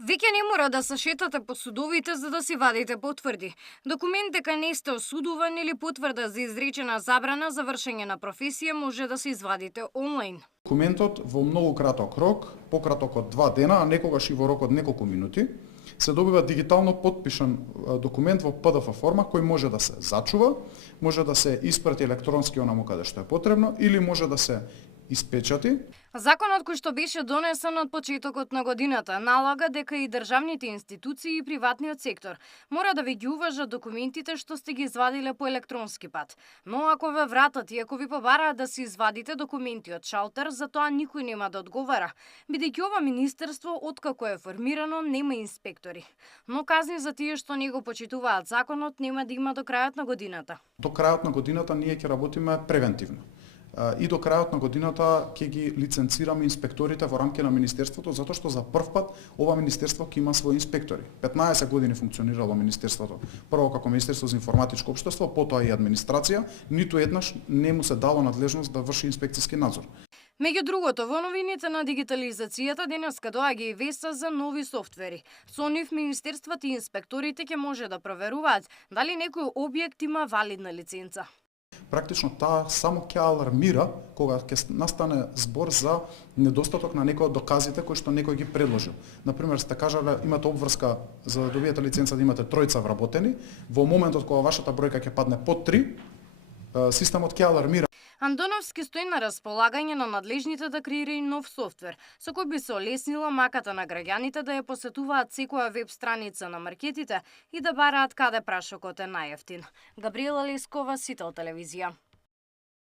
Веќе не мора да се шетате по судовите за да си вадите потврди. Документ дека не сте осудуван или потврда за изречена забрана за вршење на професија може да се извадите онлайн. Документот во многу краток рок, пократок од 2 дена, а некогаш и во рок од неколку минути, се добива дигитално подпишан документ во PDF форма кој може да се зачува, може да се испрати електронски онаму каде што е потребно или може да се испечати. Законот кој што беше донесен од почетокот на годината налага дека и државните институции и приватниот сектор мора да ви ги уважат документите што сте ги извадиле по електронски пат. Но ако ве вратат и ако ви побараат да си извадите документи од шалтер, за тоа никој нема да одговара, бидејќи ова министерство откако е формирано нема инспектори. Но казни за тие што не го почитуваат законот нема да има до крајот на годината. До крајот на годината ние ќе работиме превентивно. И до крајот на годината ќе ги лиценцираме инспекторите во рамки на министерството, затоа што за прв пат ова министерство ќе има своји инспектори. 15 години функционирало министерството. Прво како Министерство за информатичко општество, потоа и администрација, ниту еднаш не му се дало надлежност да врши инспекциски надзор. Меѓу другото, во новините на дигитализацијата денеска доаѓа и веста за нови софтвери. Со нив министерствата и инспекторите ќе може да проверуваат дали некој објект има валидна лиценца. Практично таа само ќе алармира кога ќе настане збор за недостаток на некој од доказите кои што некој ги предложил. Например, сте кажале имате обврска за да добиете лиценца да имате тројца вработени, во моментот кога вашата бројка ќе падне под 3, системот ќе алармира. Андоновски стои на располагање на надлежните да креира и нов софтвер, со кој би се олеснила маката на граѓаните да ја посетуваат секоја веб страница на маркетите и да бараат каде прашокот е најевтин. Габриела Лескова, Сител телевизија.